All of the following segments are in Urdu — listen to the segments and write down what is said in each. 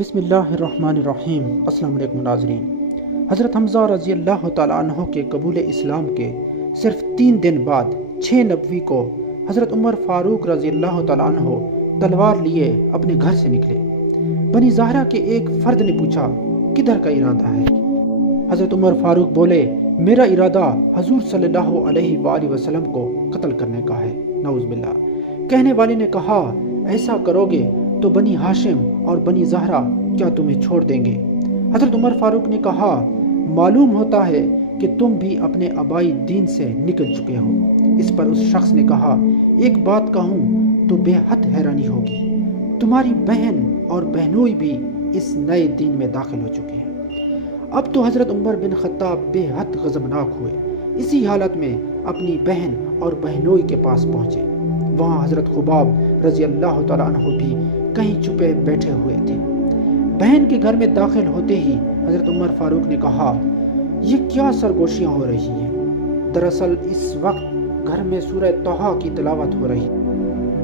بسم اللہ الرحمن الرحیم۔ السلام علیکم ناظرین۔ حضرت حمزہ رضی اللہ تعالیٰ عنہ کے قبول اسلام کے صرف 3 دن بعد 6 نبوی کو حضرت عمر فاروق رضی اللہ تعالیٰ عنہ تلوار لیے اپنے گھر سے نکلے۔ بنی زہرہ کے ایک فرد نے پوچھا، کدھر کا ارادہ ہے؟ حضرت عمر فاروق بولے، میرا ارادہ حضور صلی اللہ علیہ وآلہ وسلم کو قتل کرنے کا ہے، نعوذ باللہ۔ کہنے والے نے کہا، ایسا کرو گے تو بنی ہاشم اور بنی زہرہ کیا تمہیں چھوڑ دیں گے؟ حضرت عمر فاروق نے کہا، معلوم ہوتا ہے کہ تم بھی اپنے آبائی دین سے نکل چکے ہو۔ اس پر اس شخص نے کہا، ایک بات کہوں تو بے حد حیرانی ہوگی، تمہاری بہن اور بہنوئی بھی اس نئے دین میں داخل ہو چکے ہیں۔ اب تو حضرت عمر بن خطاب بے حد غضبناک ہوئے۔ اسی حالت میں اپنی بہن اور بہنوئی کے پاس پہنچے۔ وہاں حضرت خباب رضی اللہ تعالیٰ عنہ بھی کہیں چھپے بیٹھے ہوئے تھے۔ بہن کے گھر میں داخل ہوتے ہی حضرت عمر فاروق نے کہا، یہ کیا سرگوشیاں ہو رہی ہیں؟ دراصل اس وقت گھر میں سورہ طٰہٰ کی تلاوت ہو رہی۔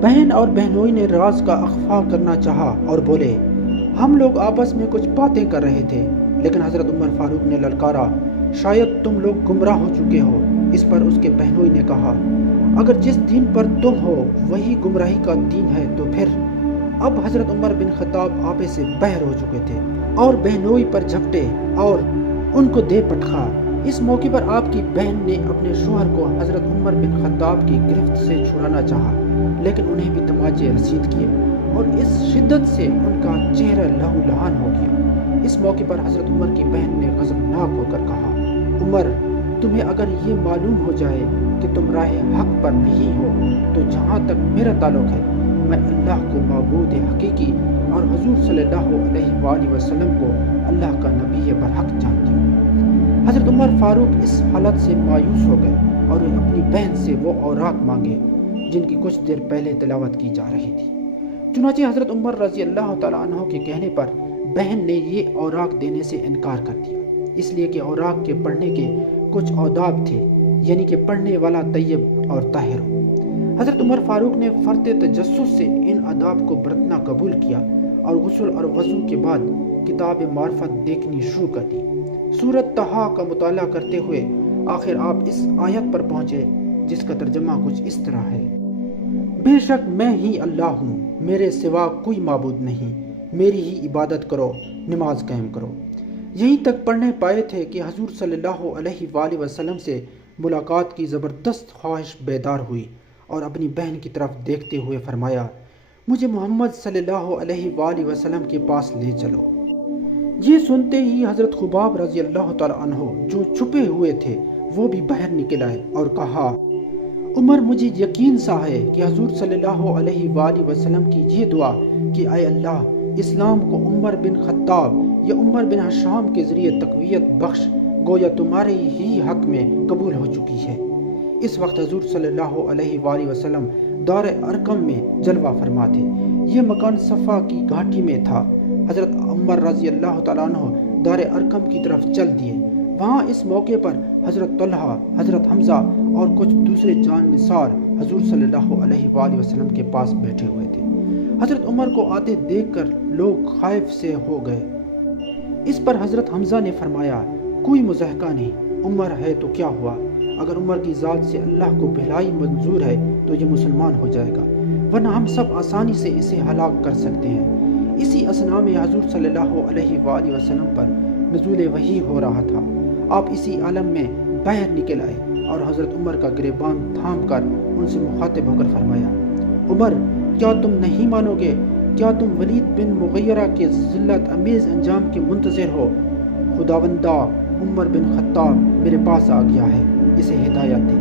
بہن اور بہنوئی نے راز کا اخفا کرنا چاہا اور بولے، ہم لوگ آپس میں کچھ باتیں کر رہے تھے۔ لیکن حضرت عمر فاروق نے للکارا، شاید تم لوگ گمراہ ہو چکے ہو۔ اس پر اس کے بہنوئی نے کہا، اگر جس دین پر تم ہو وہی گمراہی کا دین ہے تو پھر؟ اب حضرت عمر بن خطاب آپے سے بہر ہو چکے تھے اور بہنوئی پر جھپٹے اور ان کو دے پٹخا۔ اس موقع پر آپ کی بہن نے اپنے شوہر کو حضرت عمر بن خطاب کی گرفت سے چھڑانا چاہا، لیکن انہیں بھی تماچے رسید کیے اور اس شدت سے ان کا چہرہ لہو لہان ہو گیا۔ اس موقع پر حضرت عمر کی بہن نے غضبناک ہو کر کہا، عمر، تمہیں اگر یہ معلوم ہو جائے کہ تم راہ حق پر نہیں ہو تو جہاں تک میرا تعلق ہے، میں اللہ کو معبود حقیقی اور حضور صلی اللہ علیہ وآلہ وسلم کو اللہ کا نبی برحق جانتی ہوں۔ حضرت عمر فاروق اس حالت سے مایوس ہو گئے اور اپنی بہن سے وہ اوراق مانگے جن کی کچھ دیر پہلے تلاوت کی جا رہی تھی۔ چنانچہ حضرت عمر رضی اللہ تعالیٰ عنہ کے کہنے پر بہن نے یہ اوراق دینے سے انکار کر دیا، اس لیے کہ اوراق کے پڑھنے کے کچھ آداب تھے، یعنی کہ پڑھنے والا طیب اور طاہر ہو۔ حضرت عمر فاروق نے فرط تجسس سے ان آداب کو برتنا قبول کیا اور غسل اور وضو کے بعد کتاب معرفت دیکھنی شروع کر دی۔ سورۃ طٰہٰ کا مطالعہ کرتے ہوئے آخر آپ اس آیت پر پہنچے جس کا ترجمہ کچھ اس طرح ہے، بے شک میں ہی اللہ ہوں، میرے سوا کوئی معبود نہیں، میری ہی عبادت کرو، نماز قائم کرو۔ یہیں تک پڑھنے پائے تھے کہ حضور صلی اللہ علیہ وآلہ وسلم سے ملاقات کی زبردست خواہش بیدار ہوئی اور اپنی بہن کی طرف دیکھتے ہوئے فرمایا، مجھے محمد صلی اللہ علیہ وآلہ وسلم کے پاس لے چلو۔ یہ سنتے ہی حضرت خباب رضی اللہ تعالیٰ عنہ جو چھپے ہوئے تھے وہ بھی باہر نکل آئے اور کہا، عمر، مجھے یقین سا ہے کہ حضور صلی اللہ علیہ وآلہ وسلم کی یہ دعا کہ اے اللہ، اسلام کو عمر بن خطاب یا عمر بن ہشام کے ذریعے تقویت بخش، گویا تمہارے ہی حق میں قبول ہو چکی ہے۔ اس وقت حضور صلی اللہ علیہ وآلہ وسلم دار ارقم میں جلوہ فرما تھے۔ یہ مکان صفا کی گھاٹی میں تھا۔ حضرت عمر رضی اللہ تعالیٰ عنہ دار ارقم کی طرف چل دیے۔ وہاں اس موقع پر حضرت طلحہ، حضرت حمزہ اور کچھ دوسرے جان نثار حضور صلی اللہ علیہ وآلہ وسلم کے پاس بیٹھے ہوئے تھے۔ حضرت عمر کو آتے دیکھ کر لوگ خائف سے ہو گئے۔ اس پر حضرت حمزہ نے فرمایا، کوئی مضحکہ نہیں، عمر ہے تو کیا ہوا؟ اگر عمر کی ذات سے اللہ کو بھلائی منظور ہے تو یہ مسلمان ہو جائے گا، ورنہ ہم سب آسانی سے اسے ہلاک کر سکتے ہیں۔ اسی اثناء میں حضور صلی اللہ علیہ وآلہ وسلم پر نزول وحی ہو رہا تھا۔ آپ اسی عالم میں باہر نکل آئے اور حضرت عمر کا گریبان تھام کر ان سے مخاطب ہو کر فرمایا، عمر، کیا تم نہیں مانو گے؟ کیا تم ولید بن مغیرہ کے ذلت امیز انجام کے منتظر ہو؟ خداوندہ، عمر بن خطاب میرے پاس آ گیا ہے، اسے ہدایت دے۔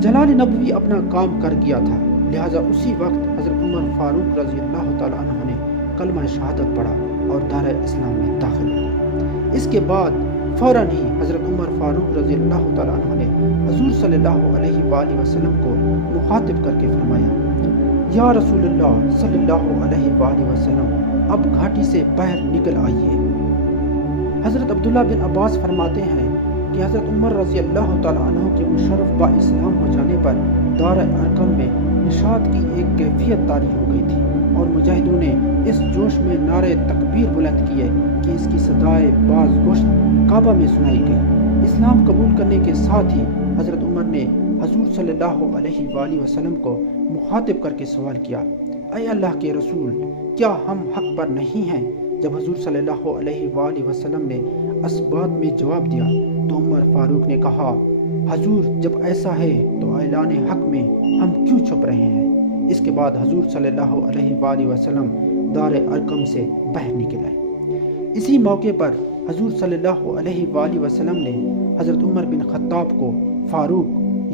جلال نبوی اپنا کام کر گیا تھا، لہٰذا اسی وقت حضرت عمر فاروق رضی اللہ تعالیٰ عنہ نے کلمہ شہادت پڑھا اور دار اسلام میں داخل ہوئے۔ اس کے بعد فوراً ہی حضرت عمر فاروق رضی اللہ تعالیٰ عنہ نے حضور صلی اللہ علیہ وآلہ وسلم کو مخاطب کر کے فرمایا، یا رسول اللہ صلی اللہ علیہ وآلہ وسلم، اب گھاٹی سے باہر نکل آئیے۔ حضرت عبداللہ بن عباس فرماتے ہیں کہ حضرت عمر رضی اللہ تعالیٰ عنہ کے مشرف با اسلام ہو جانے پر دار ارقم میں نشاط کی ایک کیفیت طاری ہو گئی تھی اور مجاہدوں نے اس جوش میں نعرے تکبیر بلند کیے کہ اس کی صدائے باز گشت کعبہ میں سنائی گئی۔ اسلام قبول کرنے کے ساتھ ہی حضرت عمر نے حضور صلی اللہ علیہ وآلہ وسلم کو مخاطب کر کے سوال کیا، اے اللہ کے رسول، کیا ہم حق پر نہیں ہیں؟ جب حضور صلی اللہ علیہ وآلہ وسلم نے اسبات میں جواب دیا تو عمر فاروق نے کہا، حضور جب ایسا ہے تو اعلان حق میں ہم کیوں چھپ رہے ہیں؟ اس کے بعد حضور صلی اللہ علیہ وآلہ وسلم دار ارقم سے باہر نکل آئے۔ اسی موقع پر حضور صلی اللہ علیہ وآلہ وسلم نے حضرت عمر بن خطاب کو فاروق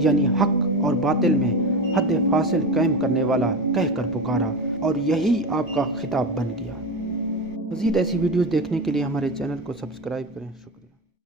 یعنی حق اور باطل میں حد فاصل قائم کرنے والا کہہ کر پکارا اور یہی آپ کا خطاب بن گیا۔ مزید ایسی ویڈیوز دیکھنے کے لیے ہمارے چینل کو سبسکرائب کریں۔ شکریہ۔